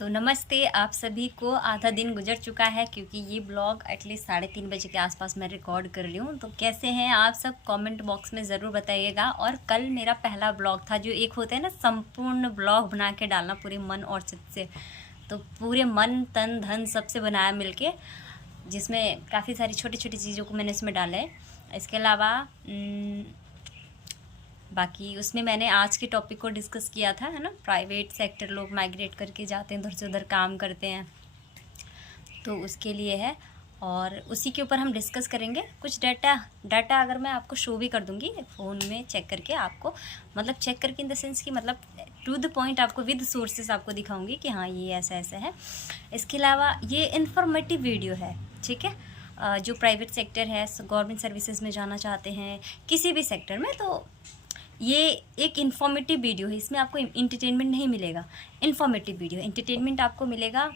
तो नमस्ते आप सभी को। आधा दिन गुजर चुका है क्योंकि ये ब्लॉग एटलीस्ट 3:30 बजे के आसपास मैं रिकॉर्ड कर रही हूँ। तो कैसे हैं आप सब, कमेंट बॉक्स में ज़रूर बताइएगा। और कल मेरा पहला ब्लॉग था, जो एक होता है ना संपूर्ण ब्लॉग बना के डालना पूरे मन और चित्त से। तो पूरे मन तन धन सबसे बनाया मिलके, जिसमें काफ़ी सारी छोटी छोटी चीज़ों को मैंने इसमें डाला है। इसके अलावा बाकी उसमें मैंने आज के टॉपिक को डिस्कस किया था, है ना। प्राइवेट सेक्टर लोग माइग्रेट करके जाते हैं, उधर से उधर काम करते हैं, तो उसके लिए है। और उसी के ऊपर हम डिस्कस करेंगे। कुछ डाटा अगर मैं आपको शो भी कर दूंगी फ़ोन में, चेक करके आपको, मतलब चेक करके इन द सेंस कि मतलब टू द पॉइंट आपको विद सोर्सेस आपको दिखाऊंगी कि हाँ ये ऐसा ऐसा है। इसके अलावा ये इन्फॉर्मेटिव वीडियो है, ठीक है। जो प्राइवेट सेक्टर है, गवर्नमेंट सर्विसेज में जाना चाहते हैं किसी भी सेक्टर में, तो ये एक इन्फॉर्मेटिव वीडियो है। इसमें आपको इंटरटेनमेंट नहीं मिलेगा, इन्फॉर्मेटिव वीडियो। इंटरटेनमेंट आपको मिलेगा,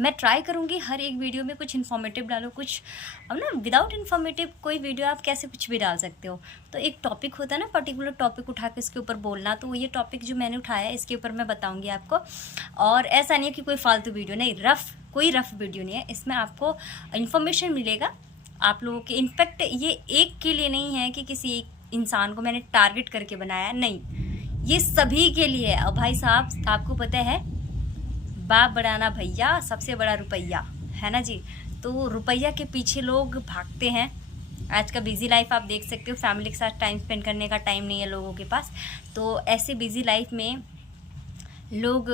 मैं ट्राई करूँगी हर एक वीडियो में कुछ इन्फॉर्मेटिव डालो। कुछ अब ना विदाउट इन्फॉर्मेटिव कोई वीडियो आप कैसे कुछ भी डाल सकते हो। तो एक टॉपिक होता है ना, पर्टिकुलर टॉपिक उठा के इसके ऊपर बोलना। तो ये टॉपिक जो मैंने उठाया है इसके ऊपर मैं बताऊँगी आपको। और ऐसा नहीं है कि कोई फालतू वीडियो नहीं, कोई रफ वीडियो नहीं है। इसमें आपको इन्फॉर्मेशन मिलेगा आप लोगों के। इनफैक्ट ये एक के लिए नहीं है कि किसी एक इंसान को मैंने टारगेट करके बनाया, नहीं, ये सभी के लिए है। और भाई साहब आपको पता है, बाप बढ़ाना भैया सबसे बड़ा रुपया, है ना जी। तो रुपया के पीछे लोग भागते हैं। आज का बिजी लाइफ आप देख सकते हो, फैमिली के साथ टाइम स्पेंड करने का टाइम नहीं है लोगों के पास। तो ऐसे बिजी लाइफ में लोग,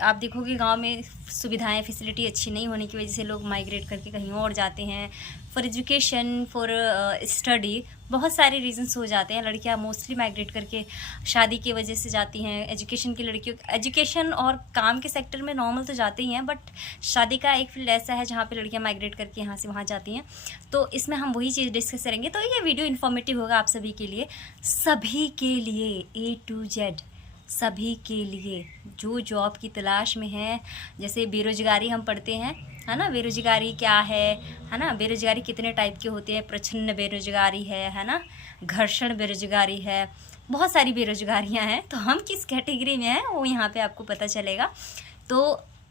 आप देखोगे गांव में सुविधाएं फैसिलिटी अच्छी नहीं होने की वजह से लोग माइग्रेट करके कहीं और जाते हैं फॉर एजुकेशन, फॉर स्टडी। बहुत सारे रीजंस हो जाते हैं। लड़कियां मोस्टली माइग्रेट करके शादी की वजह से जाती हैं। एजुकेशन की लड़कियों, एजुकेशन और काम के सेक्टर में नॉर्मल तो जाते ही हैं, बट शादी का एक फील्ड ऐसा है जहाँ पे लड़कियां माइग्रेट करके यहाँ से वहाँ जाती हैं। तो इसमें हम वही चीज़ डिस्कस करेंगे। तो ये वीडियो इन्फॉर्मेटिव होगा आप सभी के लिए, सभी के लिए, A to Z सभी के लिए जो जॉब की तलाश में है। जैसे बेरोजगारी हम पढ़ते हैं, है ना। बेरोजगारी क्या है ना। बेरोजगारी कितने टाइप के होते हैं। प्रच्छन्न बेरोजगारी है ना। घर्षण बेरोजगारी है, बहुत सारी बेरोजगारियां हैं। तो हम किस कैटेगरी में हैं वो यहाँ पे आपको पता चलेगा। तो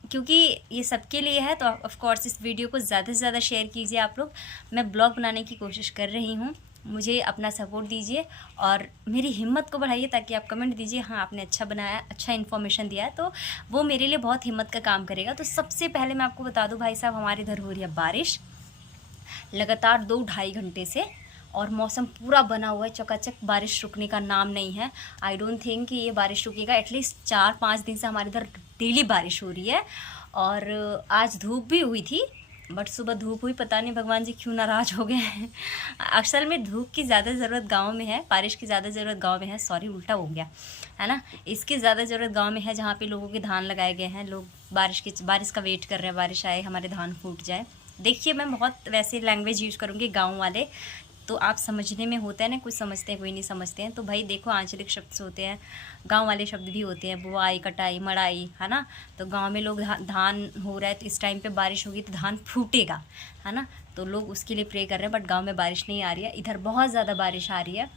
क्योंकि ये सबके लिए है, तो ऑफ कोर्स इस वीडियो को ज़्यादा से ज़्यादा शेयर कीजिए आप लोग। मैं ब्लॉग बनाने की कोशिश कर रही हूँ, मुझे अपना सपोर्ट दीजिए और मेरी हिम्मत को बढ़ाइए, ताकि आप कमेंट दीजिए हाँ आपने अच्छा बनाया, अच्छा इन्फॉर्मेशन दिया है, तो वो मेरे लिए बहुत हिम्मत का काम करेगा। तो सबसे पहले मैं आपको बता दूं भाई साहब, हमारे इधर हो रही है बारिश लगातार 2-2.5 घंटे से, और मौसम पूरा बना हुआ है चकाचक। बारिश रुकने का नाम नहीं है। आई डोंट थिंक कि ये बारिश रुकेगा। एटलीस्ट 4-5 दिन से हमारे इधर डेली बारिश हो रही है। और आज धूप भी हुई थी, बट सुबह धूप हुई, पता नहीं भगवान जी क्यों नाराज़ हो गए हैं। असल में धूप की ज़्यादा ज़रूरत गांव में है, बारिश की ज़्यादा ज़रूरत गांव में है। सॉरी, उल्टा हो गया, है ना। इसकी ज़्यादा ज़रूरत गांव में है जहाँ पे लोगों के धान लगाए गए हैं। लोग बारिश का वेट कर रहे हैं, बारिश आए, हमारे धान फूट जाए। देखिए मैं बहुत वैसे लैंग्वेज यूज़ करूँगी गाँव वाले, तो आप समझने में होता है ना, कुछ समझते हैं कोई नहीं समझते हैं। तो भाई देखो, आंचलिक शब्द होते हैं, गांव वाले शब्द भी होते हैं, बुआई, कटाई, मड़ाई, है ना। तो गांव में लोग धान हो रहा है, तो इस टाइम पे बारिश होगी तो धान फूटेगा, है ना। तो लोग उसके लिए प्रे कर रहे हैं, बट गांव में बारिश नहीं आ रही है। इधर बहुत ज़्यादा बारिश आ रही है,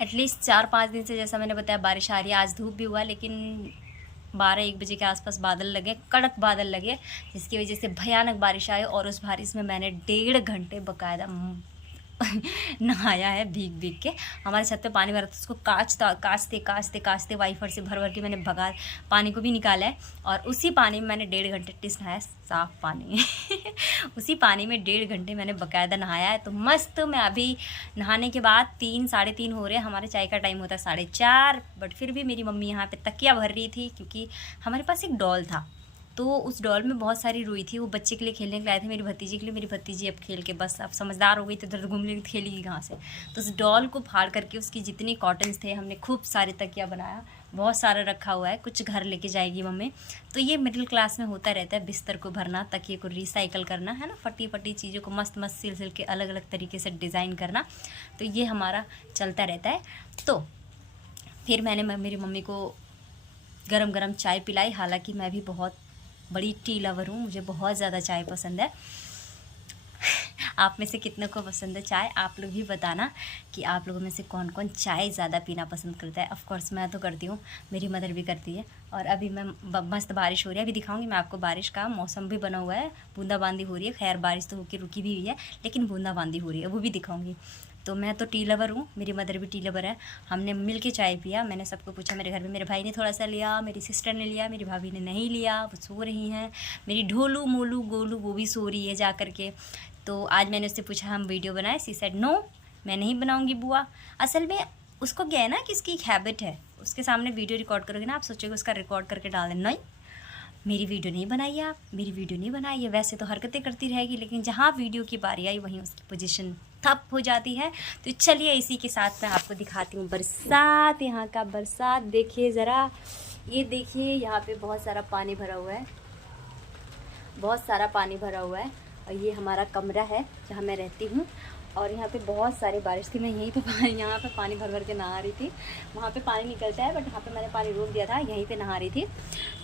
एटलीस्ट 4-5 दिन से, जैसा मैंने बताया बारिश आ रही है। आज धूप भी हुआ, लेकिन 12-1 बजे के आसपास बादल लगे, कड़क बादल लगे, जिसकी वजह से भयानक बारिश आई। और उस बारिश में मैंने 1.5 घंटे बकायदा नहाया है, भीग भीग के। हमारे छत पे पानी भरा था, उसको काचते वाइफर से भर भर के मैंने भगा, पानी को भी निकाला है। और उसी पानी में मैंने 1.5 घंटे टिस नहाया, साफ़ पानी उसी पानी में 1.5 घंटे मैंने बकायदा नहाया है। तो मस्त। मैं अभी नहाने के बाद 3-3:30 हो रहे हैं। हमारे चाय का टाइम होता है 4:30, बट फिर भी मेरी मम्मी यहाँ पे तकिया भर रही थी, क्योंकि हमारे पास एक डॉल था, तो उस डॉल में बहुत सारी रुई थी। वो बच्चे के लिए खेलने के लाए थे, मेरी भतीजी के लिए। मेरी भतीजी अब खेल के बस अब समझदार हो गई, तो इधर घूम लेगी, खेलेगी कहाँ से। तो उस डॉल को फाड़ करके उसकी जितनी कॉटन्स थे, हमने खूब सारे तकिया बनाया, बहुत सारा रखा हुआ है, कुछ घर लेके जाएगी मम्मी। तो ये मिडिल क्लास में होता रहता है, बिस्तर को भरना, तकिए को रिसाइकल करना, है ना। फटी फटी चीज़ों को मस्त मस्त सिल के अलग अलग तरीके से डिज़ाइन करना, तो ये हमारा चलता रहता है। तो फिर मैंने मेरी मम्मी को गरम गरम चाय पिलाई। हालांकि मैं भी बहुत बड़ी टी लवर हूँ, मुझे बहुत ज़्यादा चाय पसंद है। आप में से कितने को पसंद है चाय, आप लोग भी बताना कि आप लोगों में से कौन कौन चाय ज़्यादा पीना पसंद करता है। ऑफ़ कोर्स मैं तो करती हूँ, मेरी मदर भी करती है। और अभी मैं मस्त बारिश हो रही है, अभी दिखाऊंगी मैं आपको, बारिश का मौसम भी बना हुआ है, बूंदाबांदी हो रही है। खैर बारिश तो होकर रुकी भी हुई है, लेकिन बूंदाबांदी हो रही है, वो भी दिखाऊंगी। तो मैं तो टी लवर हूँ, मेरी मदर भी टी लवर है। हमने मिल के चाय पिया, मैंने सबको पूछा, मेरे घर में मेरे भाई ने थोड़ा सा लिया, मेरी सिस्टर ने लिया, मेरी भाभी ने नहीं लिया, वो सो रही हैं। मेरी ढोलू मोलू गोलू वो भी सो रही है जा कर के। तो आज मैंने उससे पूछा हम वीडियो बनाए, सी सेड नो, मैं नहीं बनाऊँगी बुआ। असल में उसको क्या है ना कि इसकी एक हैबिट है, उसके सामने वीडियो रिकॉर्ड करोगे ना, आप सोचोगे उसका रिकॉर्ड करके डाल देना। नहीं, मेरी वीडियो नहीं बनाई है, आप मेरी वीडियो नहीं बनाई है। वैसे तो हरकतें करती रहेगी, लेकिन जहाँ वीडियो की बारी आई वहीं उसकी पोजीशन ठप हो जाती है। तो चलिए इसी के साथ मैं आपको दिखाती हूँ बरसात, यहाँ का बरसात देखिए ज़रा। ये देखिए यहाँ पे बहुत सारा पानी भरा हुआ है, बहुत सारा पानी भरा हुआ है। और ये हमारा कमरा है जहाँ मैं रहती हूँ। और यहाँ पे बहुत सारी बारिश थी, मैं यहीं पे यहाँ पे पानी भर भर के नहा रही थी। वहाँ पे पानी निकलता है, बट यहाँ पे मैंने पानी रोक दिया था, यहीं पे नहा रही थी।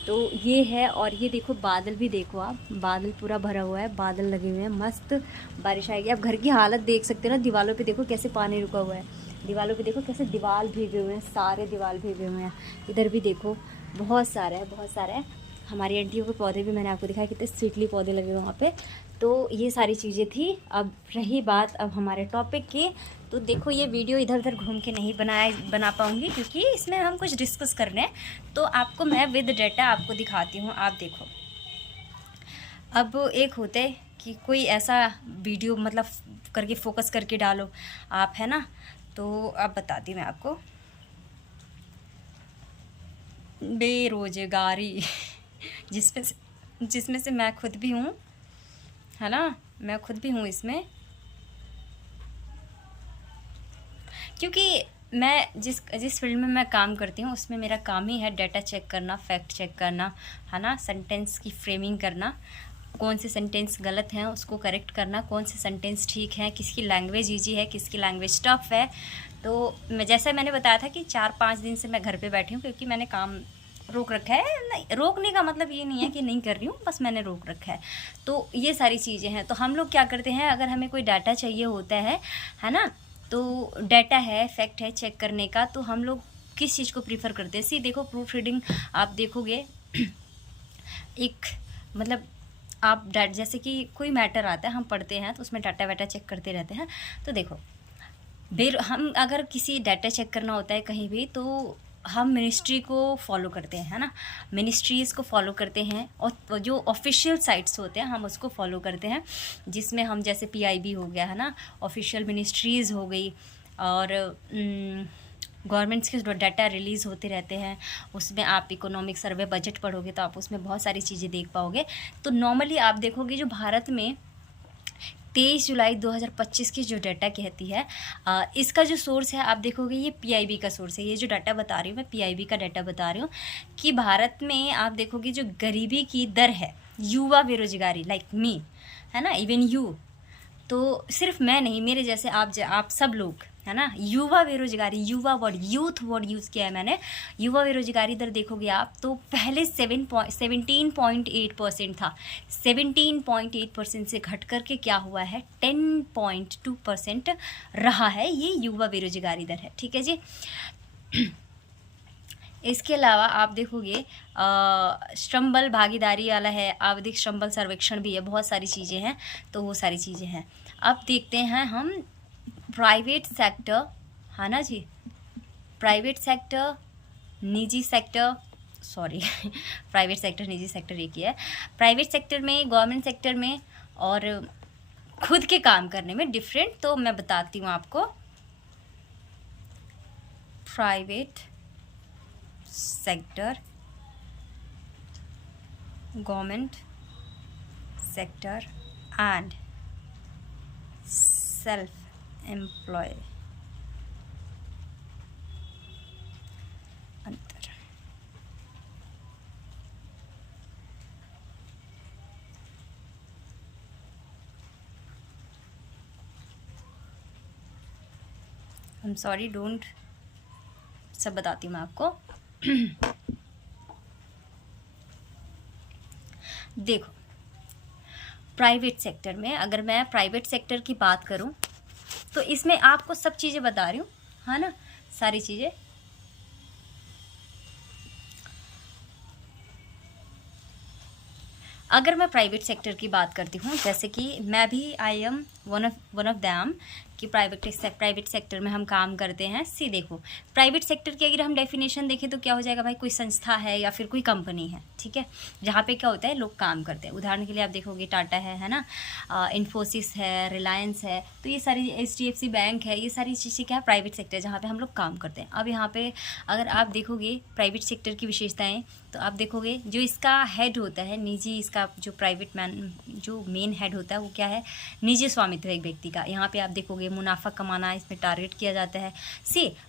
तो ये है। और ये देखो बादल भी देखो आप, बादल पूरा भरा हुआ है, बादल लगे हुए हैं, मस्त बारिश आएगी। आप घर की हालत देख सकते हो ना, दीवारों पर देखो कैसे पानी रुका हुआ है, दीवारों पर देखो कैसे दीवार भीगे हुए हैं, सारे दीवार भीगे हुए हैं। इधर भी देखो बहुत सारा है, बहुत सारा है। हमारी आंटियों के पौधे भी मैंने आपको दिखाया, कितने स्वीटली पौधे लगे हुए वहाँ पे। तो ये सारी चीज़ें थी। अब रही बात अब हमारे टॉपिक की, तो देखो ये वीडियो इधर उधर घूम के नहीं बना पाऊँगी, क्योंकि इसमें हम कुछ डिस्कस कर रहे हैं। तो आपको मैं विद डाटा आपको दिखाती हूँ, आप देखो। अब एक होता है कि कोई ऐसा वीडियो मतलब करके फोकस करके डालो आप, है ना। तो अब बताती हूँ मैं आपको, बेरोजगारी जिसमें से मैं खुद भी हूँ, है ना, मैं खुद भी हूँ इसमें। क्योंकि मैं जिस फील्ड में मैं काम करती हूँ उसमें मेरा काम ही है डाटा चेक करना, फैक्ट चेक करना, है ना, सेंटेंस की फ्रेमिंग करना, कौन से सेंटेंस गलत हैं उसको करेक्ट करना, कौन से सेंटेंस ठीक है, किसकी लैंग्वेज ईजी है, किसकी लैंग्वेज टफ है। तो जैसे मैंने बताया था कि 4-5 दिन से मैं घर पे बैठी हूँ, क्योंकि मैंने काम रोक रखा है। नहीं, रोकने का मतलब ये नहीं है कि नहीं कर रही हूँ, बस मैंने रोक रखा है। तो ये सारी चीज़ें हैं। तो हम लोग क्या करते हैं, अगर हमें कोई डाटा चाहिए होता है ना, तो डाटा है, फैक्ट है चेक करने का, तो हम लोग किस चीज़ को प्रीफर करते हैं। सी देखो, प्रूफ रीडिंग आप देखोगे एक मतलब आप जैसे कि कोई मैटर आता है, हम पढ़ते हैं तो उसमें डाटा वाटा चेक करते रहते हैं। तो देखो हम अगर किसी डाटा चेक करना होता है कहीं भी, तो हम मिनिस्ट्री को फॉलो करते हैं, है ना, मिनिस्ट्रीज़ को फॉलो करते हैं। और जो ऑफिशियल साइट्स होते हैं हम उसको फॉलो करते हैं, जिसमें हम जैसे PIB हो गया, है ना, ऑफिशियल मिनिस्ट्रीज़ हो गई, और गवर्नमेंट्स के डाटा रिलीज़ होते रहते हैं। उसमें आप इकोनॉमिक सर्वे बजट पढ़ोगे तो आप उसमें बहुत सारी चीज़ें देख पाओगे। तो नॉर्मली आप देखोगे जो भारत में 23 जुलाई 2025 की जो डाटा कहती है, इसका जो सोर्स है आप देखोगे ये PIB का सोर्स है। ये जो डाटा बता रही हूँ मैं PIB का डाटा बता रही हूँ कि भारत में आप देखोगे जो गरीबी की दर है, युवा बेरोजगारी, लाइक मी, है ना, इवन यू, तो सिर्फ मैं नहीं, मेरे जैसे आप सब लोग, है ना, युवा बेरोजगारी, युवा वर्ड, यूथ वर्ड यूज़ किया है मैंने। युवा बेरोजगारी दर देखोगे आप तो पहले 17.8% था, 17.8% से घट करके क्या हुआ है, 10.2% रहा है। ये युवा बेरोजगारी दर है, ठीक है जी। इसके अलावा आप देखोगे श्रम बल भागीदारी वाला है, आवधिक श्रम बल सर्वेक्षण भी है, बहुत सारी चीज़ें हैं। तो वो सारी चीज़ें हैं। अब देखते हैं हम प्राइवेट सेक्टर, है ना जी, प्राइवेट सेक्टर, निजी सेक्टर, सॉरी प्राइवेट सेक्टर निजी सेक्टर एक ही है। प्राइवेट सेक्टर में, गवर्नमेंट सेक्टर में और खुद के काम करने में डिफरेंट। तो मैं बताती हूँ आपको, private sector, government sector and self employ अंतर। I'm sorry, डोंट, सब बताती हूँ मैं आपको। देखो, प्राइवेट सेक्टर में, अगर मैं प्राइवेट सेक्टर की बात करूं तो इसमें आपको सब चीज़ें बता रही हूँ, है ना, सारी चीज़ें। अगर मैं प्राइवेट सेक्टर की बात करती हूँ, जैसे कि मैं भी I am one of them कि प्राइवेट सेक्टर में हम काम करते हैं। सी देखो, प्राइवेट सेक्टर की अगर हम डेफिनेशन देखें तो क्या हो जाएगा भाई, कोई संस्था है या फिर कोई कंपनी है, ठीक है, जहाँ पे क्या होता है, लोग काम करते हैं। उदाहरण के लिए आप देखोगे टाटा है ना, इन्फोसिस है, रिलायंस है, तो ये सारी HDFC बैंक है, ये सारी चीज़ें क्या है, प्राइवेट सेक्टर जहाँ पे हम लोग काम करते हैं। अब यहाँ पे अगर आप देखोगे प्राइवेट सेक्टर की विशेषताएँ, तो आप देखोगे जो इसका हेड होता है, निजी, इसका जो जो मेन हेड होता है वो क्या है, निजी स्वामित्व है एक व्यक्ति का। यहाँ पे आप देखोगे मुनाफा कमाना इसमें टारगेट किया जाता है।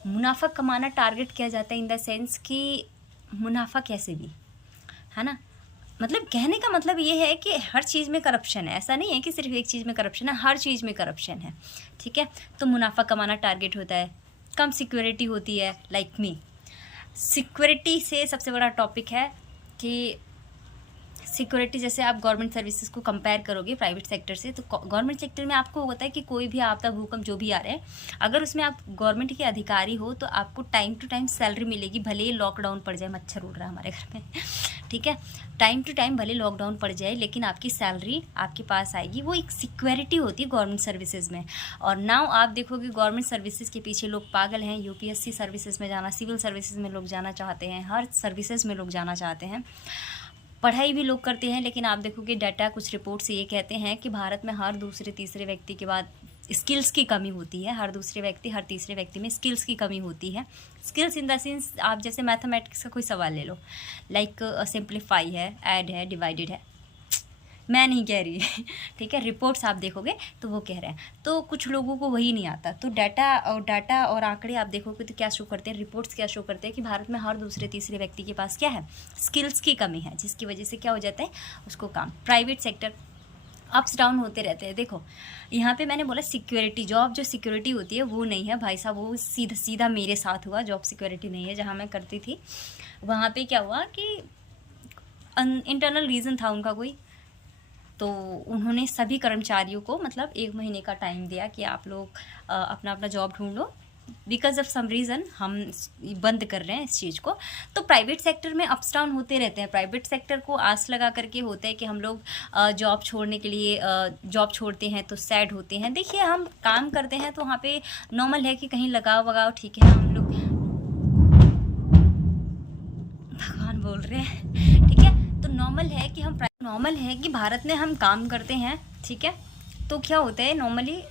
मुनाफा कमाना टारगेट किया जाता है इन द सेंस कि मुनाफा कैसे भी, है ना, मतलब कहने का मतलब ये है कि हर चीज़ में करप्शन है। ऐसा नहीं है कि सिर्फ एक चीज़ में करप्शन है, हर चीज़ में करप्शन है, ठीक है। तो मुनाफा कमाना टारगेट होता है, कम सिक्योरिटी होती है, लाइक मी। सिक्योरिटी से सबसे बड़ा टॉपिक है कि सिक्योरिटी, जैसे आप गवर्नमेंट सर्विसेज को कंपेयर करोगे प्राइवेट सेक्टर से, तो गवर्नमेंट सेक्टर में आपको होता है कि कोई भी आपदा भूकंप जो भी आ रहे हैं, अगर उसमें आप गवर्नमेंट के अधिकारी हो तो आपको टाइम टू टाइम सैलरी मिलेगी, भले ही लॉकडाउन पड़ जाए, मच्छर उड़ रहा है हमारे घर में ठीक है, टाइम टू टाइम भले लॉकडाउन पड़ जाए लेकिन आपकी सैलरी आपके पास आएगी। वो एक सिक्योरिटी होती है गवर्नमेंट सर्विसेज में। और नाउ आप देखोगे गवर्नमेंट सर्विसेज के पीछे लोग पागल हैं, UPSC सर्विसेज में जाना, सिविल सर्विसेज में लोग जाना चाहते हैं, हर सर्विसेज में लोग जाना चाहते हैं, पढ़ाई भी लोग करते हैं। लेकिन आप देखोगे डाटा, कुछ रिपोर्ट से ये कहते हैं कि भारत में हर दूसरे तीसरे व्यक्ति के बाद स्किल्स की कमी होती है, हर दूसरे व्यक्ति, हर तीसरे व्यक्ति में स्किल्स की कमी होती है। स्किल्स इन द सेंस, आप जैसे मैथमेटिक्स का कोई सवाल ले लो, लाइक सिंप्लीफाई है, ऐड है, डिवाइडेड है, मैं नहीं कह रही ठीक है, रिपोर्ट्स आप देखोगे तो वो कह रहे हैं, तो कुछ लोगों को वही नहीं आता। तो डाटा और आंकड़े आप देखोगे तो क्या शो करते हैं, रिपोर्ट्स क्या शो करते हैं कि भारत में हर दूसरे तीसरे व्यक्ति के पास क्या है, स्किल्स की कमी है, जिसकी वजह से क्या हो जाता है, उसको काम। प्राइवेट सेक्टर अप्स डाउन होते रहते हैं। देखो यहाँ पे मैंने बोला सिक्योरिटी, जॉब जो सिक्योरिटी होती है वो नहीं है भाई साहब, वो सीधा मेरे साथ हुआ, जॉब सिक्योरिटी नहीं है। जहाँ मैं करती थी वहाँ पे क्या हुआ कि इंटरनल रीज़न था उनका कोई, तो उन्होंने सभी कर्मचारियों को मतलब 1 महीने का टाइम दिया कि आप लोग अपना अपना जॉब ढूंढो, बिकॉज ऑफ सम रीज़न हम बंद कर रहे हैं इस चीज़ को। तो प्राइवेट सेक्टर में अप्स डाउन होते रहते हैं। प्राइवेट सेक्टर को आस लगा करके होता है कि हम लोग जॉब छोड़ने के लिए जॉब छोड़ते हैं तो सैड होते हैं। देखिए हम काम करते हैं तो वहाँ पे नॉर्मल है कि कहीं लगाओ वगाओ, ठीक है, हम लोग भगवान बोल रहे हैं, ठीक है, तो नॉर्मल है कि भारत में हम काम करते हैं, ठीक है। तो क्या होता है, नॉर्मली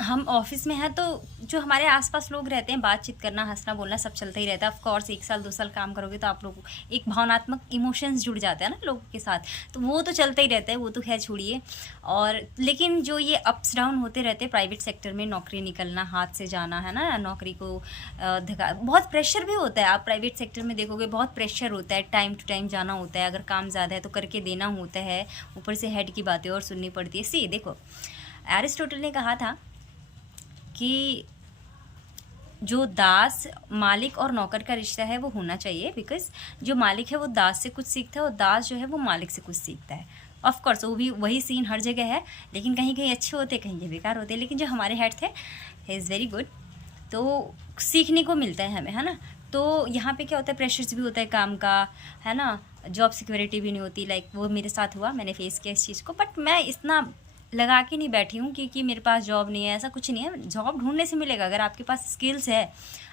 हम ऑफिस में हैं तो जो हमारे आसपास लोग रहते हैं, बातचीत करना, हंसना बोलना सब चलता ही रहता है। ऑफ कोर्स 1 साल 2 साल काम करोगे तो आप लोग एक भावनात्मक इमोशंस जुड़ जाते हैं ना लोगों के साथ, तो वो तो चलता ही रहता है, वो तो खैर छोड़िए। और लेकिन जो ये अप्स डाउन होते रहते हैं प्राइवेट सेक्टर में, नौकरी निकलना, हाथ से जाना, है ना, नौकरी को धक्का, बहुत प्रेशर भी होता है। आप प्राइवेट सेक्टर में देखोगे बहुत प्रेशर होता है, टाइम टू टाइम जाना होता है, अगर काम ज़्यादा है तो करके देना होता है, ऊपर से हेड की बातें और सुननी पड़ती है। सी देखो, एरिस्टोटल ने कहा था कि जो दास, मालिक और नौकर का रिश्ता है वो होना चाहिए, बिकॉज जो मालिक है वो दास से कुछ सीखता है और दास जो है वो मालिक से कुछ सीखता है। ऑफ कोर्स वो भी वही सीन हर जगह है, लेकिन कहीं कहीं अच्छे होते, कहीं बेकार होते, लेकिन जो हमारे हेड थे ही इज़ वेरी गुड, तो सीखने को मिलता है हमें, है ना। तो यहाँ पे क्या होता है, प्रेशर्स भी होता है काम का, है ना, जॉब सिक्योरिटी भी नहीं होती, लाइक वो मेरे साथ हुआ, मैंने फेस किया इस चीज़ को। बट मैं इतना लगा के नहीं बैठी हूँ कि मेरे पास जॉब नहीं है, ऐसा कुछ नहीं है। जॉब ढूंढने से मिलेगा, अगर आपके पास स्किल्स है,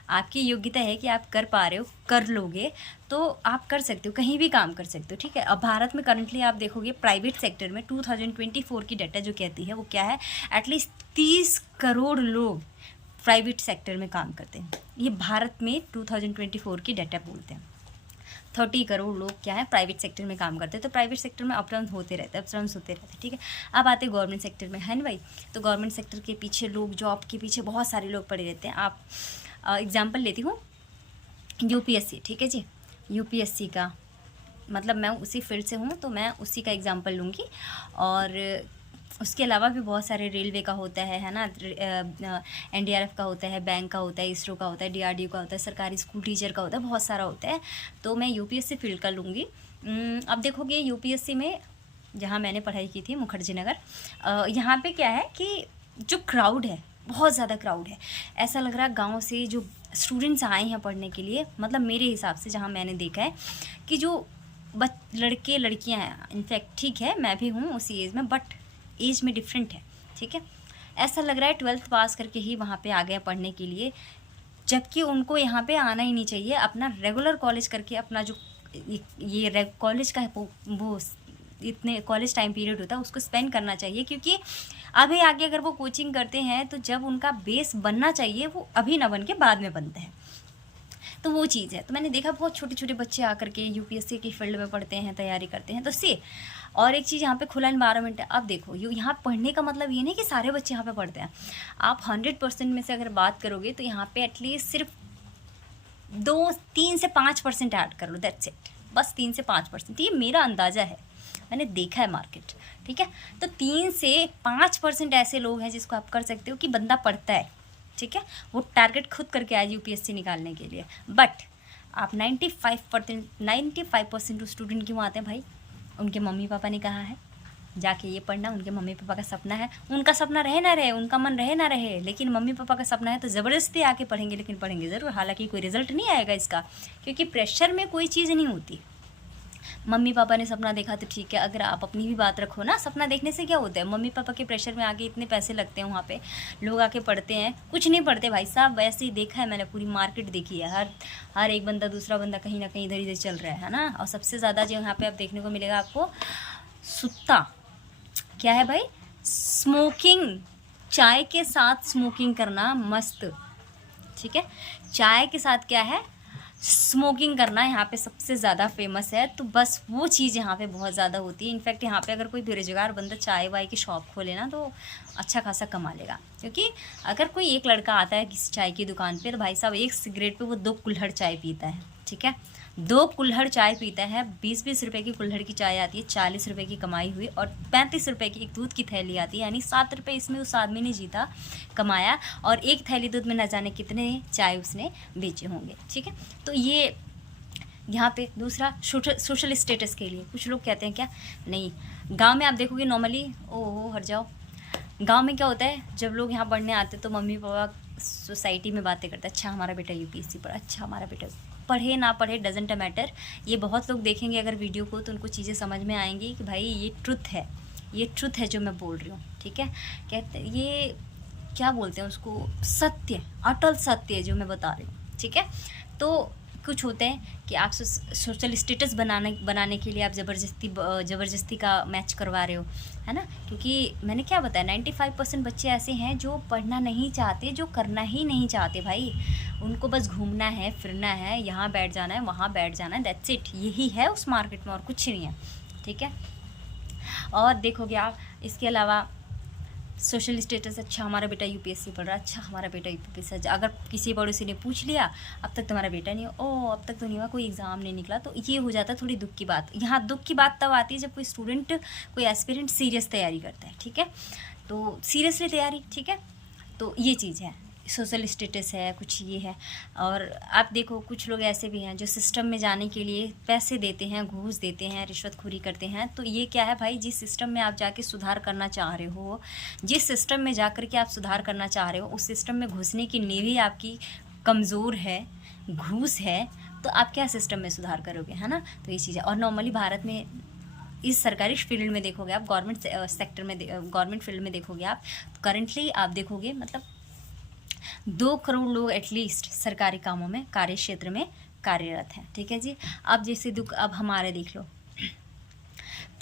आपकी योग्यता है कि आप कर पा रहे हो, कर लोगे तो आप कर सकते हो, कहीं भी काम कर सकते हो, ठीक है। अब भारत में करंटली आप देखोगे प्राइवेट सेक्टर में 2024 की डाटा जो कहती है वो क्या है, एटलीस्ट 30 करोड़ लोग प्राइवेट सेक्टर में काम करते हैं। ये भारत में 2024 की डाटा बोलते हैं। 30 करोड़ लोग क्या है, प्राइवेट सेक्टर में काम करते हैं। तो प्राइवेट सेक्टर में अप डाउन होते रहते हैं, ठीक है। अब आते गवर्नमेंट सेक्टर में, है ना भाई। तो गवर्नमेंट सेक्टर के पीछे लोग, जॉब के पीछे बहुत सारे लोग पड़े रहते हैं। आप एग्जांपल लेती हूँ UPSC, ठीक है जी, UPSC का मतलब मैं उसी फील्ड से हूँ तो मैं उसी का एग्जांपल लूँगी। और उसके अलावा भी बहुत सारे, रेलवे का होता है ना, NDRF का होता है, बैंक का होता है, इसरो का होता है, DRDO का होता है, सरकारी स्कूल टीचर का होता है, बहुत सारा होता है। तो मैं UPSC फील्ड का लूँगी। अब देखोगे UPSC में जहाँ मैंने पढ़ाई की थी, मुखर्जी नगर। यहाँ पे क्या है कि जो क्राउड है, बहुत ज़्यादा क्राउड है। ऐसा लग रहा है गांव से जो स्टूडेंट्स आए हैं पढ़ने के लिए, मतलब मेरे हिसाब से जहाँ मैंने देखा है कि जो लड़के लड़कियाँ हैं, इनफैक्ट ठीक है मैं भी हूँ उसी एज में, बट एज में डिफरेंट है, ठीक है। ऐसा लग रहा है 12th पास करके ही वहाँ पे आ गए पढ़ने के लिए, जबकि उनको यहाँ पे आना ही नहीं चाहिए। अपना रेगुलर कॉलेज करके अपना जो ये कॉलेज का है वो इतने कॉलेज टाइम पीरियड होता है उसको स्पेंड करना चाहिए, क्योंकि अभी आगे अगर वो कोचिंग करते हैं तो जब उनका बेस बनना चाहिए वो अभी ना बन के बाद में बनते हैं, तो वो चीज़ है। तो मैंने देखा बहुत छोटे छोटे बच्चे आकर के यूपीएससी की फील्ड में पढ़ते हैं, तैयारी करते हैं। तो सी और एक चीज़, यहाँ पे खुला इन्वायरमेंट है। अब देखो यहाँ पढ़ने का मतलब ये नहीं कि सारे बच्चे यहाँ पे पढ़ते हैं। आप 100% में से अगर बात करोगे तो यहाँ पे एटलीस्ट सिर्फ 3 से 5% ऐड कर लो, दैट्स इट, बस 3 से 5%। ये मेरा अंदाज़ा है, मैंने देखा है मार्केट, ठीक है। तो 3 से 5% ऐसे लोग हैं जिसको आप कर सकते हो कि बंदा पढ़ता है, ठीक है, वो टारगेट खुद करके आए यूपीएससी निकालने के लिए। बट आप 95% स्टूडेंट क्यों आते हैं भाई? उनके मम्मी पापा ने कहा है जाके ये पढ़ना, उनके मम्मी पापा का सपना है। उनका सपना रहे ना रहे, उनका मन रहे ना रहे, लेकिन मम्मी पापा का सपना है तो ज़बरदस्ती आके पढ़ेंगे, लेकिन पढ़ेंगे ज़रूर। हालांकि कोई रिजल्ट नहीं आएगा इसका, क्योंकि प्रेशर में कोई चीज़ नहीं होती। मम्मी पापा ने सपना देखा तो ठीक है, अगर आप अपनी भी बात रखो ना, सपना देखने से क्या होता है? मम्मी पापा के प्रेशर में आके इतने पैसे लगते हैं, वहाँ पे लोग आके पढ़ते हैं, कुछ नहीं पढ़ते भाई साहब। वैसे ही देखा है मैंने, पूरी मार्केट देखी है, हर एक बंदा दूसरा बंदा कहीं ना कहीं इधर इधर चल रहा है ना। और सबसे ज़्यादा जो यहाँ पे आप देखने को मिलेगा आपको सुत्ता, क्या है भाई? स्मोकिंग, चाय के साथ स्मोकिंग करना मस्त, ठीक है। चाय के साथ क्या है? स्मोकिंग करना यहाँ पे सबसे ज़्यादा फेमस है। तो बस वो चीज़ यहाँ पे बहुत ज़्यादा होती है। इनफैक्ट यहाँ पे अगर कोई बेरोजगार बंदा चाय वाय की शॉप खोले ना तो अच्छा खासा कमा लेगा, क्योंकि अगर कोई एक लड़का आता है किसी चाय की दुकान पे तो भाई साहब एक सिगरेट पे वो 2 कुल्हड़ चाय पीता है, ठीक है, 2 कुल्हड़ चाय पीता है। 20-20 रुपये की कुल्हड़ की चाय आती है, 40 रुपये की कमाई हुई, और 35 रुपये की एक दूध की थैली आती है, यानी 7 रुपये इसमें उस आदमी ने जीता कमाया, और एक थैली दूध में न जाने कितने चाय उसने बेचे होंगे, ठीक है। तो ये यहाँ पे दूसरा सोशल स्टेटस के लिए कुछ लोग कहते हैं क्या नहीं, गांव में आप देखोगे नॉर्मली, ओहो हट जाओ, गांव में क्या होता है, जब लोग यहाँ पढ़ने आते तो मम्मी पापा सोसाइटी में बातें करते हैं, अच्छा हमारा बेटा यूपीएससी पढ़ा, अच्छा हमारा बेटा पढ़े ना पढ़े डजेंट मैटर। ये बहुत लोग देखेंगे अगर वीडियो को तो उनको चीज़ें समझ में आएंगी कि भाई ये ट्रुथ है, ये ट्रुथ है जो मैं बोल रही हूँ, ठीक है। कहते ये क्या बोलते हैं उसको, सत्य, अटल सत्य जो मैं बता रही हूँ, ठीक है। तो कुछ होते हैं कि आप सोशल स्टेटस बनाने के लिए आप ज़बरदस्ती का मैच करवा रहे हो, है ना। क्योंकि मैंने क्या बताया, 95% बच्चे ऐसे हैं जो पढ़ना नहीं चाहते, जो करना ही नहीं चाहते भाई। उनको बस घूमना है, फिरना है, यहाँ बैठ जाना है, वहाँ बैठ जाना है, दैट्स इट। यही है उस मार्केट में, और कुछ नहीं है, ठीक है। और देखोगे आप इसके अलावा सोशल स्टेटस, अच्छा हमारा बेटा यूपीएससी पढ़ रहा है, अच्छा हमारा बेटा यूपीएससी, अगर किसी पड़ोसी ने पूछ लिया अब तक तुम्हारा बेटा नहीं हो, ओ अब तक तो नहीं हुआ, कोई एग्ज़ाम नहीं निकला, तो ये हो जाता है थोड़ी दुख की बात। यहाँ दुख की बात तब आती है जब कोई स्टूडेंट, कोई एस्पिरेंट सीरियस तैयारी करता है, ठीक है, तो सीरियसली तैयारी, ठीक है। तो ये चीज़ है, सोशल स्टेटस है, कुछ ये है। और आप देखो कुछ लोग ऐसे भी हैं जो सिस्टम में जाने के लिए पैसे देते हैं, घूस देते हैं, रिश्वतखोरी करते हैं। तो ये क्या है भाई, जिस सिस्टम में आप जाके सुधार करना चाह रहे हो, जिस सिस्टम में जाकर के आप सुधार करना चाह रहे हो, उस सिस्टम में घुसने की नींव ही आपकी कमज़ोर है, घूस है, तो आप क्या सिस्टम में सुधार करोगे, है ना। तो ये चीज़ है। और नॉर्मली भारत में इस सरकारी फील्ड में देखोगे आप, गवर्नमेंट सेक्टर में, गवर्नमेंट फील्ड में देखोगे आप, करंटली आप देखोगे मतलब 2 करोड़ लोग एटलीस्ट सरकारी कामों में, कार्य क्षेत्र में कार्यरत हैं, ठीक है जी। अब जैसे अब हमारे देख लो,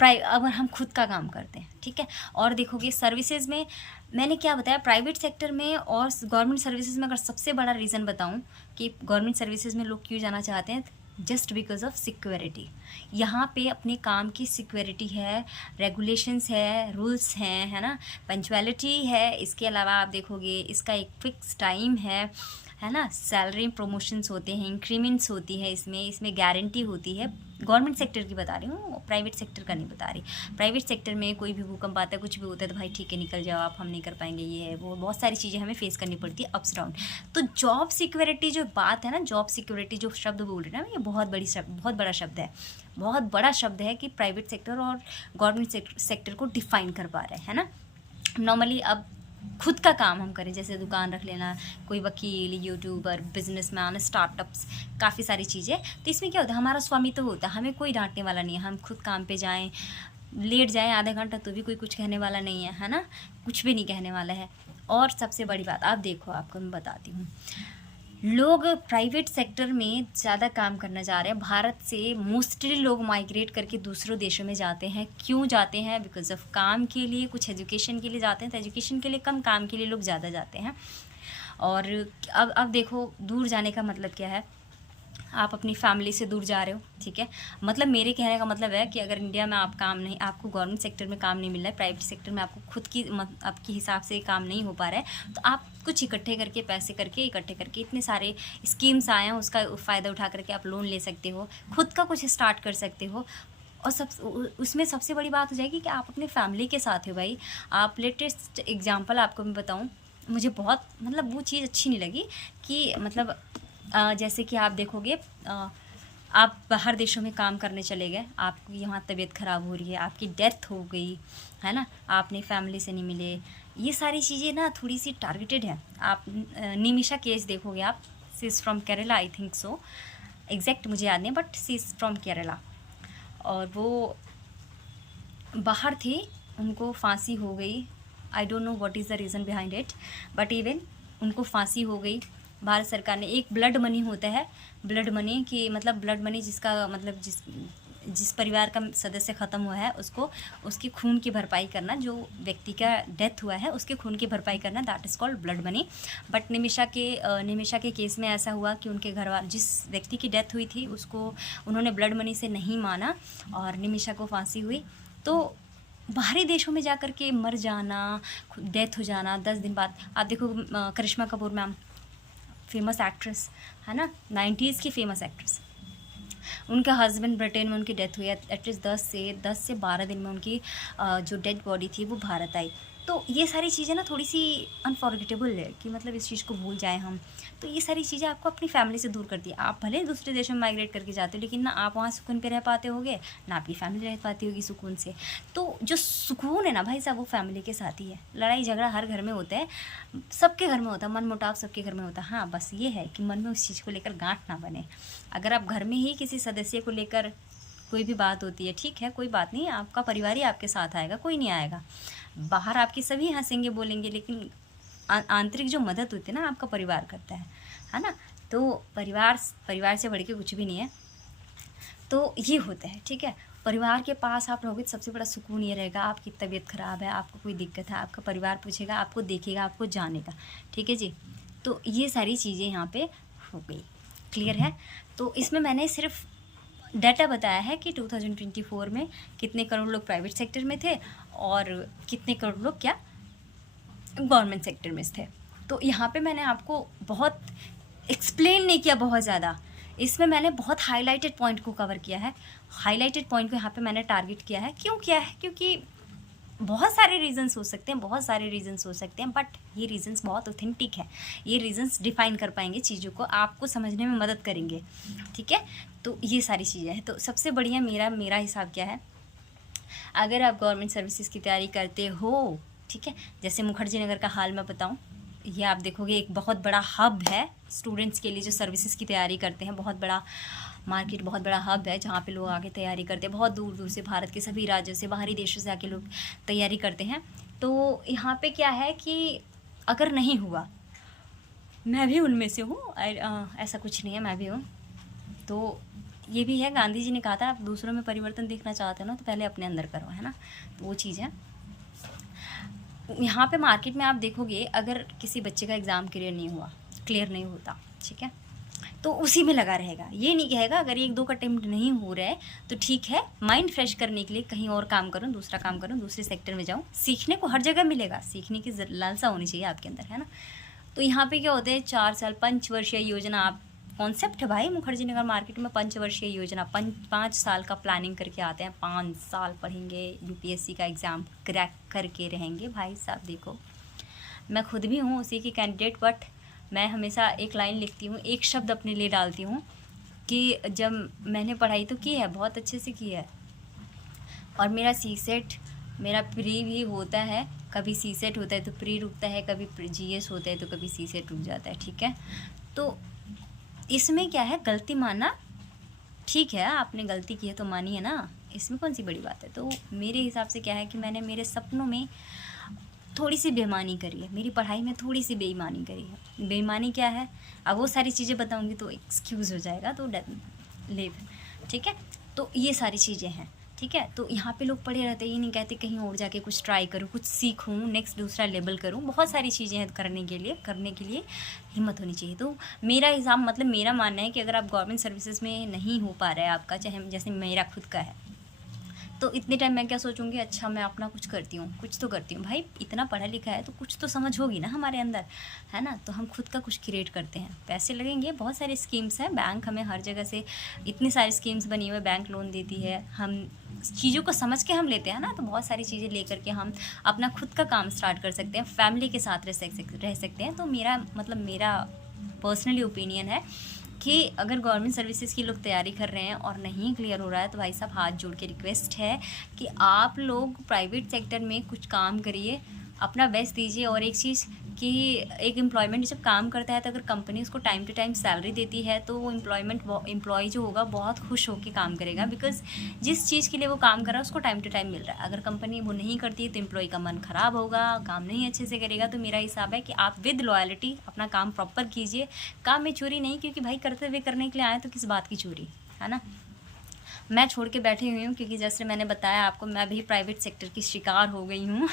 अगर हम खुद का काम करते हैं, ठीक है, और देखोगे सर्विसेज में, मैंने क्या बताया, प्राइवेट सेक्टर में और गवर्नमेंट सर्विसेज में अगर सबसे बड़ा रीज़न बताऊं कि गवर्नमेंट सर्विसेज में लोग क्यों जाना चाहते हैं, जस्ट बिकॉज ऑफ सिक्योरिटी। यहाँ पे अपने काम की सिक्योरिटी है, रेगुलेशंस है, रूल्स हैं, है ना, पंचुअलिटी है। इसके अलावा आप देखोगे इसका एक फिक्स टाइम है, है ना, सैलरी प्रमोशंस होते हैं, इंक्रीमेंट्स होती है, इसमें गारंटी होती है। गवर्नमेंट सेक्टर की बता रही हूँ, प्राइवेट सेक्टर का नहीं बता रही। प्राइवेट सेक्टर में कोई भी भूकंप आता है, कुछ भी होता है तो भाई ठीक है निकल जाओ आप, हम नहीं कर पाएंगे, ये है वो, बहुत सारी चीज़ें हमें फेस करनी पड़ती है अप्स डाउन। तो जॉब सिक्योरिटी जो बात है ना, जॉब सिक्योरिटी जो शब्द बोल रहे हैं ना, ये बहुत बड़ा शब्द है, बहुत बड़ा शब्द है कि प्राइवेट सेक्टर और गवर्नमेंट सेक्टर को डिफाइन कर पा रहे हैं, है ना। नॉर्मली अब खुद का काम हम करें, जैसे दुकान रख लेना, कोई वकील, यूट्यूबर, बिजनेसमैन, स्टार्टअप्स, काफ़ी सारी चीज़ें, तो इसमें क्या होता है, हमारा स्वामित्व होता है, हमें कोई डांटने वाला नहीं है। हम खुद काम पे जाएं, लेट जाएं आधा घंटा तो भी कोई कुछ कहने वाला नहीं है ना, कुछ भी नहीं कहने वाला है। और सबसे बड़ी बात आप देखो, आपको मैं बताती हूँ, लोग प्राइवेट सेक्टर में ज़्यादा काम करना चाह रहे हैं। भारत से मोस्टली लोग माइग्रेट करके दूसरों देशों में जाते हैं। क्यों जाते हैं? बिकॉज ऑफ काम के लिए, कुछ एजुकेशन के लिए जाते हैं, तो एजुकेशन के लिए कम, काम के लिए लोग ज़्यादा जाते हैं। और अब देखो, दूर जाने का मतलब क्या है, आप अपनी फैमिली से दूर जा रहे हो, ठीक है। मतलब मेरे कहने का मतलब है कि अगर इंडिया में आपको गवर्नमेंट सेक्टर में काम नहीं मिल रहा है, प्राइवेट सेक्टर में आपको खुद की आपके हिसाब से काम नहीं हो पा रहा है, तो आप कुछ इकट्ठे करके, पैसे करके इकट्ठे करके, इतने सारे स्कीम्स आए हैं, उसका फ़ायदा उठा करके आप लोन ले सकते हो, खुद का कुछ स्टार्ट कर सकते हो। और उसमें सबसे बड़ी बात हो जाएगी कि आप अपने फैमिली के साथ हो भाई। आप लेटेस्ट एग्जांपल आपको मैं बताऊं, मुझे बहुत मतलब वो चीज़ अच्छी नहीं लगी कि मतलब जैसे कि आप देखोगे, आप बाहर देशों में काम करने चले गए, आपकी यहाँ तबीयत ख़राब हो रही है, आपकी डेथ हो गई है ना, आपने फैमिली से नहीं मिले, ये सारी चीज़ें ना थोड़ी सी टारगेटेड है। आप निमिषा केस देखोगे आप, she is from Kerala, I think so, exact मुझे याद नहीं, but she is from Kerala. और वो बाहर थी, उनको फांसी हो गई, I don't know what is the reason behind it, but even उनको फांसी हो गई। भारत सरकार ने एक ब्लड मनी होता है, ब्लड मनी की मतलब ब्लड मनी जिसका मतलब जिस परिवार का सदस्य ख़त्म हुआ है उसको उसकी खून की भरपाई करना, जो व्यक्ति का डेथ हुआ है उसके खून की भरपाई करना, that is called blood money. But Nimisha के केस में ऐसा हुआ कि उनके घर वाले, जिस व्यक्ति की डेथ हुई थी, उसको उन्होंने ब्लड मनी से नहीं माना और निमिषा को फांसी हुई। तो बाहरी देशों में जा कर के मर जाना, डेथ हो जाना, 10 दिन बाद, आप देखो करिश्मा कपूर मैम, फेमस एक्ट्रेस है ना, 90s की फेमस एक्ट्रेस, उनका हस्बैंड ब्रिटेन में, उनकी डेथ हुई, एटलीस्ट 10 से 12 दिन में उनकी जो डेड बॉडी थी वो भारत आई। तो ये सारी चीज़ें ना थोड़ी सी अनफॉरगेटेबल है कि मतलब इस चीज़ को भूल जाएं हम। तो ये सारी चीज़ें आपको अपनी फैमिली से दूर करती है। आप भले दूसरे देशों में माइग्रेट करके जाते हो, लेकिन ना आप वहाँ सुकून पे रह पाते होगे, ना आपकी फैमिली रह पाती होगी सुकून से। तो जो सुकून है ना भाई साहब, वो फैमिली के साथ ही है। लड़ाई झगड़ा हर घर में होता है, सबके घर में होता है, मन मुटाव सबके घर में होता है। हाँ, बस ये है कि मन में उस चीज़ को लेकर गांठ ना बने। अगर आप घर में ही किसी सदस्य को लेकर कोई भी बात होती है, ठीक है, कोई बात नहीं, आपका परिवार ही आपके साथ आएगा, कोई नहीं आएगा। बाहर आपके सभी हंसेंगे, बोलेंगे, लेकिन आंतरिक जो मदद होती है ना, आपका परिवार करता है ना। तो परिवार से बढ़ के कुछ भी नहीं है। तो ये होता है, ठीक है। परिवार के पास आप रहोगे तो सबसे बड़ा सुकून ये रहेगा, आपकी तबीयत ख़राब है, आपको कोई दिक्कत है, आपका परिवार पूछेगा, आपको देखेगा, आपको जानेगा, ठीक है जी। तो ये सारी चीज़ें यहाँ पे हो गई, क्लियर है। तो इसमें मैंने सिर्फ डाटा बताया है कि 2024 में कितने करोड़ लोग प्राइवेट सेक्टर में थे और कितने करोड़ लोग क्या गवर्नमेंट सेक्टर में थे। तो यहाँ पे मैंने आपको बहुत एक्सप्लेन नहीं किया बहुत ज़्यादा, इसमें मैंने बहुत हाईलाइटेड पॉइंट को कवर किया है। हाईलाइटेड पॉइंट को यहाँ पे मैंने टारगेट किया है। क्यों किया है? क्योंकि बहुत सारे रीजंस हो सकते हैं, बट ये रीजंस बहुत ऑथेंटिक है। ये रीजंस डिफाइन कर पाएंगे चीज़ों को, आपको समझने में मदद करेंगे, ठीक है। तो ये सारी चीज़ें हैं। तो सबसे बढ़िया मेरा हिसाब क्या है, अगर आप गवर्नमेंट सर्विसेज की तैयारी करते हो, ठीक है, जैसे मुखर्जी नगर का हाल मैं बताऊँ, ये आप देखोगे एक बहुत बड़ा हब है स्टूडेंट्स के लिए जो सर्विसेज की तैयारी करते हैं। बहुत बड़ा मार्केट, बहुत बड़ा हब है जहाँ पे लोग आके तैयारी करते हैं। बहुत दूर दूर से, भारत के सभी राज्यों से, बाहरी देशों से आके लोग तैयारी करते हैं। तो यहाँ पे क्या है कि अगर नहीं हुआ, मैं भी उनमें से हूँ, ऐसा कुछ नहीं है, मैं भी हूँ। तो ये भी है, गांधी जी ने कहा था आप दूसरों में परिवर्तन देखना चाहते हो ना, तो पहले अपने अंदर करो, है ना। तो वो चीज़ है। यहाँ पे मार्केट में आप देखोगे, अगर किसी बच्चे का एग्ज़ाम क्लियर नहीं होता, ठीक है, तो उसी में लगा रहेगा। ये नहीं कहेगा अगर 1-2 का अटेम्प्ट नहीं हो रहा है तो ठीक है, माइंड फ्रेश करने के लिए कहीं और काम करूँ, दूसरा काम करूँ, दूसरे सेक्टर में जाऊँ। सीखने को हर जगह मिलेगा, सीखने की लालसा होनी चाहिए आपके अंदर, है ना। तो यहाँ पे क्या होते हैं 4 साल पंचवर्षीय योजना, आप कॉन्सेप्ट है भाई मुखर्जी नगर मार्केट में, पंचवर्षीय योजना, 5 साल का प्लानिंग करके आते हैं, 5 साल पढ़ेंगे, यूपीएससी का एग्ज़ाम क्रैक करके रहेंगे। भाई साहब देखो, मैं खुद भी हूँ उसी की कैंडिडेट, बट मैं हमेशा एक लाइन लिखती हूँ, एक शब्द अपने लिए डालती हूँ कि जब मैंने पढ़ाई तो की है, बहुत अच्छे से की है, और मेरा सीसेट, मेरा प्री भी होता है, कभी सीसेट होता है तो प्री रुकता है, कभी जीएस होता है तो कभी सीसेट रुक जाता है, ठीक है। तो इसमें क्या है, गलती मानना ठीक है, आपने गलती की है तो मानिए ना, इसमें कौन सी बड़ी बात है। तो मेरे हिसाब से क्या है कि मैंने मेरे सपनों में थोड़ी सी बेईमानी करी है, मेरी पढ़ाई में थोड़ी सी बेईमानी करी है। बेईमानी क्या है, अब वो सारी चीज़ें बताऊंगी तो एक्सक्यूज़ हो जाएगा, तो लिव, ठीक है। तो ये सारी चीज़ें हैं, ठीक है। तो यहाँ पे लोग पढ़े रहते हैं, ये नहीं कहते कहीं और जाके कुछ ट्राई करूँ, कुछ सीखूँ, नेक्स्ट दूसरा लेवल करूँ, बहुत सारी चीज़ें हैं करने के लिए हिम्मत होनी चाहिए। तो मेरा हिसाब, मतलब मेरा मानना है कि अगर आप गवर्नमेंट सर्विसेज में नहीं हो पा रहा है आपका, चाहे जैसे मेरा खुद का है, तो इतने टाइम मैं क्या सोचूंगी, अच्छा मैं अपना कुछ करती हूँ, कुछ तो करती हूँ। भाई इतना पढ़ा लिखा है तो कुछ तो समझ होगी ना हमारे अंदर, है ना। तो हम खुद का कुछ क्रिएट करते हैं, पैसे लगेंगे, बहुत सारी स्कीम्स हैं, बैंक हमें हर जगह से इतनी सारी स्कीम्स बनी हुई है, बैंक लोन देती है, हम चीज़ों को समझ के हम लेते हैं ना, तो बहुत सारी चीज़ें लेकर के हम अपना खुद का काम स्टार्ट कर सकते हैं, फैमिली के साथ रह सकते हैं। तो मेरा पर्सनली ओपिनियन है कि अगर गवर्नमेंट सर्विसेज की लोग तैयारी कर रहे हैं और नहीं क्लियर हो रहा है, तो भाई साहब हाथ जोड़ के रिक्वेस्ट है कि आप लोग प्राइवेट सेक्टर में कुछ काम करिए, अपना बेस्ट दीजिए। और एक चीज़ कि एक एम्प्लॉयमेंट जब काम करता है तो अगर कंपनी उसको टाइम टू टाइम सैलरी देती है तो वो एम्प्लॉय जो होगा बहुत खुश होकर काम करेगा, बिकॉज जिस चीज़ के लिए वो काम कर रहा है उसको टाइम टू टाइम मिल रहा है। अगर कंपनी वो नहीं करती है तो एम्प्लॉय का मन ख़राब होगा, काम नहीं अच्छे से करेगा। तो मेरा हिसाब है कि आप विद लॉयल्टी अपना काम प्रॉपर कीजिए, काम में चोरी नहीं, क्योंकि भाई करते हुए करने के लिए आए तो किस बात की चोरी, है ना। मैं छोड़ के बैठी हुई हूँ क्योंकि जैसे मैंने बताया आपको, मैं भी प्राइवेट सेक्टर की शिकार हो गई हूँ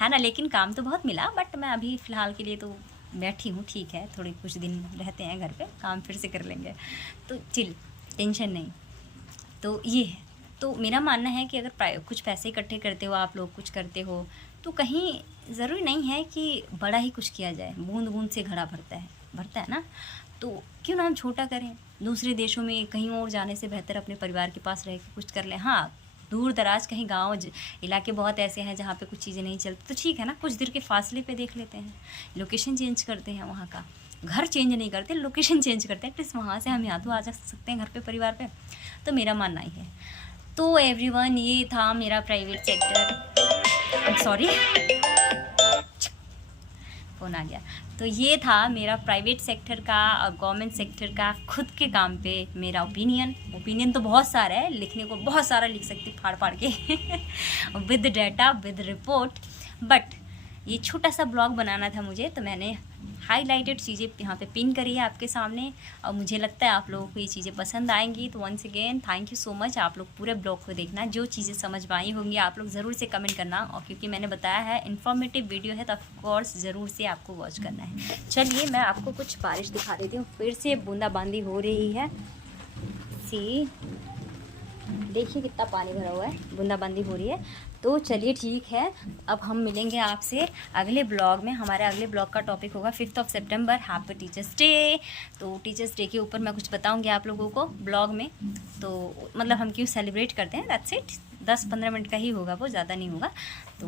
है ना। लेकिन काम तो बहुत मिला, बट मैं अभी फ़िलहाल के लिए तो बैठी हूँ, ठीक है। थोड़े कुछ दिन रहते हैं घर पे, काम फिर से कर लेंगे, तो चिल, टेंशन नहीं। तो ये है, तो मेरा मानना है कि अगर कुछ पैसे इकट्ठे करते हो आप लोग, कुछ करते हो, तो कहीं ज़रूरी नहीं है कि बड़ा ही कुछ किया जाए, बूंद बूंद से घड़ा भरता है ना। तो क्यों ना हम छोटा करें, दूसरे देशों में कहीं और जाने से बेहतर अपने परिवार के पास रह के कुछ कर लें। हाँ, दूर दराज कहीं गांव इलाके बहुत ऐसे हैं जहाँ पे कुछ चीज़ें नहीं चलती, तो ठीक है ना, कुछ देर के फासले पे देख लेते हैं, लोकेशन चेंज करते हैं, वहाँ का घर चेंज नहीं करते, लोकेशन चेंज करते हैं, एटलीस्ट वहाँ से हम यहाँ तो आ जा सकते हैं घर पे, परिवार पे। तो मेरा मानना ही है। तो एवरीवन, ये था मेरा प्राइवेट सेक्टर, सॉरी फ़ोन आ गया। तो ये था मेरा प्राइवेट सेक्टर का और गवर्नमेंट सेक्टर का खुद के काम पे मेरा ओपिनियन तो बहुत सारा है, लिखने को बहुत सारा लिख सकती फाड़ फाड़ के with data, with report, but ये छोटा सा ब्लॉग बनाना था मुझे, तो मैंने हाईलाइटेड चीज़ें यहाँ पे पिन करी है आपके सामने, और मुझे लगता है आप लोगों को ये चीज़ें पसंद आएंगी। तो once again thank you so much, आप लोग पूरे ब्लॉग को देखना, जो चीज़ें समझ में आई होंगी आप लोग ज़रूर से कमेंट करना, और क्योंकि मैंने बताया है इन्फॉर्मेटिव वीडियो है तो ऑफकोर्स ज़रूर से आपको वॉच करना है। चलिए मैं आपको कुछ बारिश दिखा देती हूँ, फिर से बूंदाबांदी हो रही है, सी देखिए कितना पानी भरा हुआ है, बूंदाबांदी हो रही है। तो चलिए ठीक है, अब हम मिलेंगे आपसे अगले ब्लॉग में। हमारे अगले ब्लॉग का टॉपिक होगा 5 सितंबर, हैप्पी टीचर्स डे। तो टीचर्स डे के ऊपर मैं कुछ बताऊंगी आप लोगों को ब्लॉग में, तो मतलब हम क्यों सेलिब्रेट करते हैं, दैट्स इट। 10-15 मिनट का ही होगा वो, ज़्यादा नहीं होगा। तो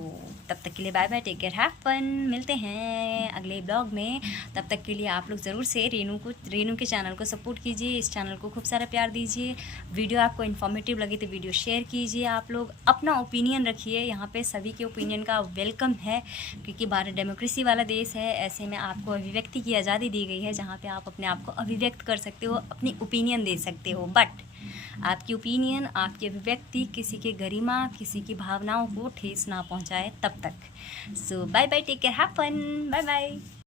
तब तक के लिए bye bye, take care, have fun, मिलते हैं अगले ब्लॉग में। तब तक के लिए आप लोग ज़रूर से रेनू के चैनल को सपोर्ट कीजिए, इस चैनल को खूब सारा प्यार दीजिए। वीडियो आपको इन्फॉर्मेटिव लगे तो वीडियो शेयर कीजिए। आप लोग अपना ओपिनियन रखिए, यहाँ पे सभी के ओपिनियन का वेलकम है, क्योंकि भारत डेमोक्रेसी वाला देश है। ऐसे में आपको अभिव्यक्ति की आज़ादी दी गई है, जहाँ पर आप अपने आप को अभिव्यक्त कर सकते हो, अपनी ओपिनियन दे सकते हो, बट आपकी ओपिनियन, आपकी अभिव्यक्ति किसी के गरिमा, किसी की भावनाओं को ठेस ना पहुंचाए तब तक। So bye bye, take care, have fun, bye bye.